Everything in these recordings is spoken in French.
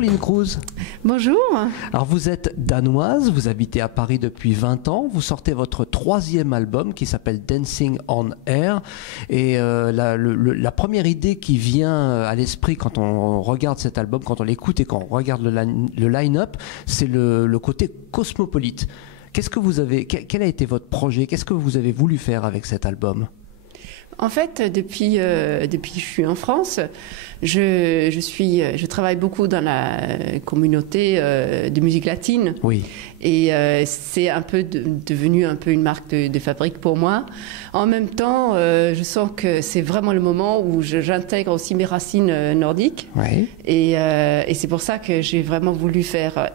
Bonjour Line Cruz. Bonjour. Alors vous êtes danoise, vous habitez à Paris depuis 20 ans, vous sortez votre 3e album qui s'appelle Dancing on Air et la première idée qui vient à l'esprit quand on regarde cet album, quand on l'écoute et quand on regarde le line-up, c'est le côté cosmopolite. Quel a été votre projet? Qu'est-ce que vous avez voulu faire avec cet album? En fait, depuis que je suis en France, je travaille beaucoup dans la communauté de musique latine. Oui. Et c'est un peu devenu un peu une marque de fabrique pour moi. En même temps, je sens que c'est vraiment le moment où j'intègre aussi mes racines nordiques. Oui. Et c'est pour ça que j'ai vraiment voulu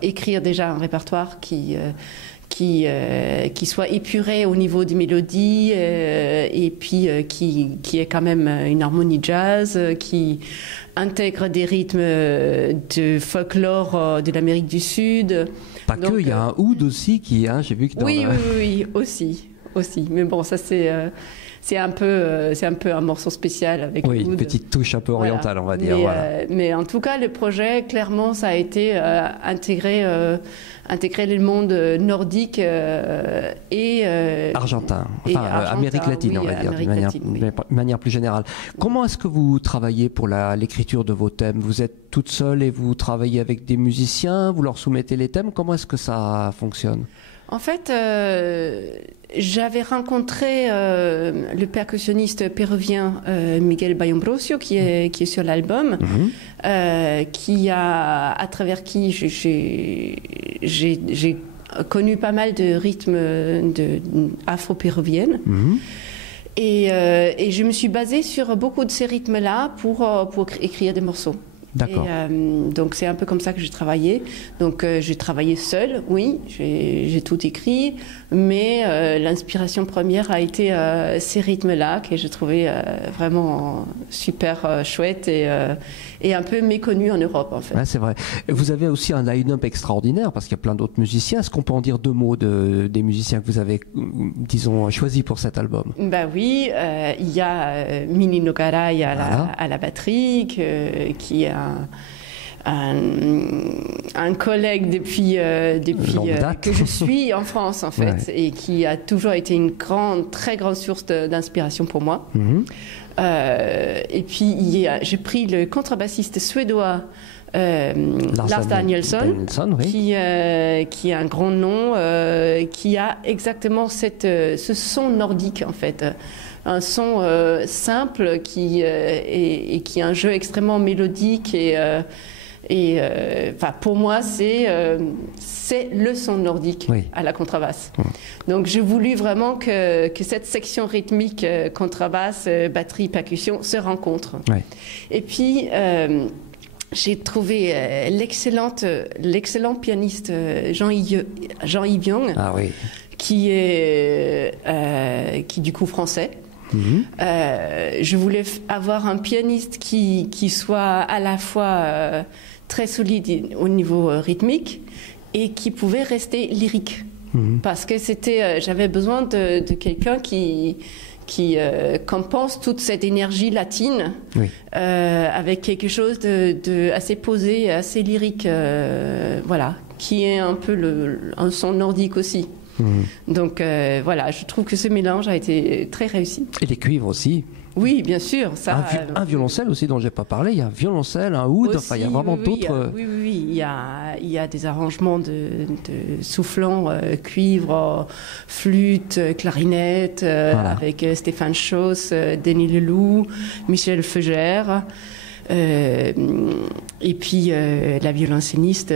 écrire déjà un répertoire qui soit épuré au niveau des mélodies et puis qui est quand même une harmonie jazz, qui intègre des rythmes de folklore de l'Amérique du Sud. Pas que, il y a un oud aussi qui, j'ai vu que dans oui, aussi. Mais bon, ça c'est un peu un morceau spécial avec oui, le oud. Une petite touche un peu orientale, on va dire. Mais en tout cas, le projet, clairement, ça a été intégrer le monde nordique et argentin, Amérique latine, on va dire, de manière plus générale. Comment est-ce que vous travaillez pour l'écriture de vos thèmes? Vous êtes toute seule et vous travaillez avec des musiciens, vous leur soumettez les thèmes, comment est-ce que ça fonctionne? En fait, j'avais rencontré le percussionniste péruvien Miguel Bayambrosio qui est sur l'album, à travers qui j'ai connu pas mal de rythmes afro-péruviennes. Et je me suis basée sur beaucoup de ces rythmes-là pour écrire des morceaux. D'accord. Donc c'est un peu comme ça que j'ai travaillé. Donc j'ai travaillé seule, oui, j'ai tout écrit, mais l'inspiration première a été ces rythmes-là que j'ai trouvé vraiment super chouettes et un peu méconnus en Europe en fait. Ouais, c'est vrai. Et vous avez aussi un line-up extraordinaire parce qu'il y a plein d'autres musiciens. Est-ce qu'on peut en dire deux mots des musiciens que vous avez, disons, choisis pour cet album? Bah oui, il y a Mini Nogaray à la batterie qui est un collègue depuis que je suis en France en fait, et qui a toujours été une très grande source d'inspiration pour moi. Et puis j'ai pris le contrebassiste suédois Lars Danielsson, qui est un grand nom, qui a exactement ce son nordique en fait. Un son simple qui est un jeu extrêmement mélodique et pour moi c'est le son nordique à la contrebasse. Donc j'ai voulu vraiment que cette section rythmique contrebasse, batterie, percussion se rencontrent. Et puis j'ai trouvé l'excellent pianiste Jean-Yves Young, qui est du coup français. Je voulais avoir un pianiste qui soit à la fois très solide au niveau rythmique et qui pouvait rester lyrique. Parce que j'avais besoin de quelqu'un qui compense toute cette énergie latine avec quelque chose de assez posé, assez lyrique, qui est un peu un son nordique aussi. Donc je trouve que ce mélange a été très réussi. Et les cuivres aussi. Oui, bien sûr. Ça, un violoncelle aussi dont j'ai pas parlé. Il y a un violoncelle, un oud. Aussi, il y a vraiment d'autres. Oui. Il y a des arrangements de soufflants, cuivre, flûte, clarinette, avec Stéphane Chauss, Denis Leloup, Michel Feugère. Et puis la violoncelliste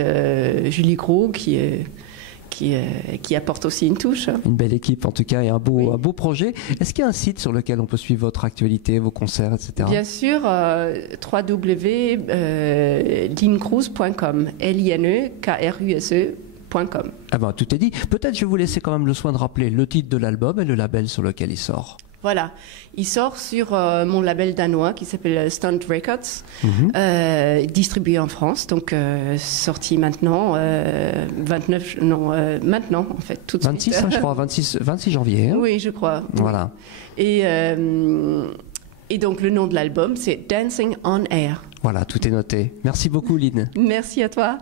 Julie Gros qui apporte aussi une touche. Une belle équipe en tout cas et un beau projet. Est-ce qu'il y a un site sur lequel on peut suivre votre actualité, vos concerts, etc. Bien sûr, www.linecruz.com, LINEKRUSE.com. Ah ben, tout est dit. Peut-être je vais vous laisser quand même le soin de rappeler le titre de l'album et le label sur lequel il sort. Voilà, il sort sur mon label danois qui s'appelle Stunt Records, distribué en France, donc sorti maintenant, maintenant en fait, tout de 26, suite. Je crois, 26 janvier. Oui, je crois. Voilà. Et donc le nom de l'album, c'est Dancing on Air. Voilà, tout est noté. Merci beaucoup, Lynn. Merci à toi.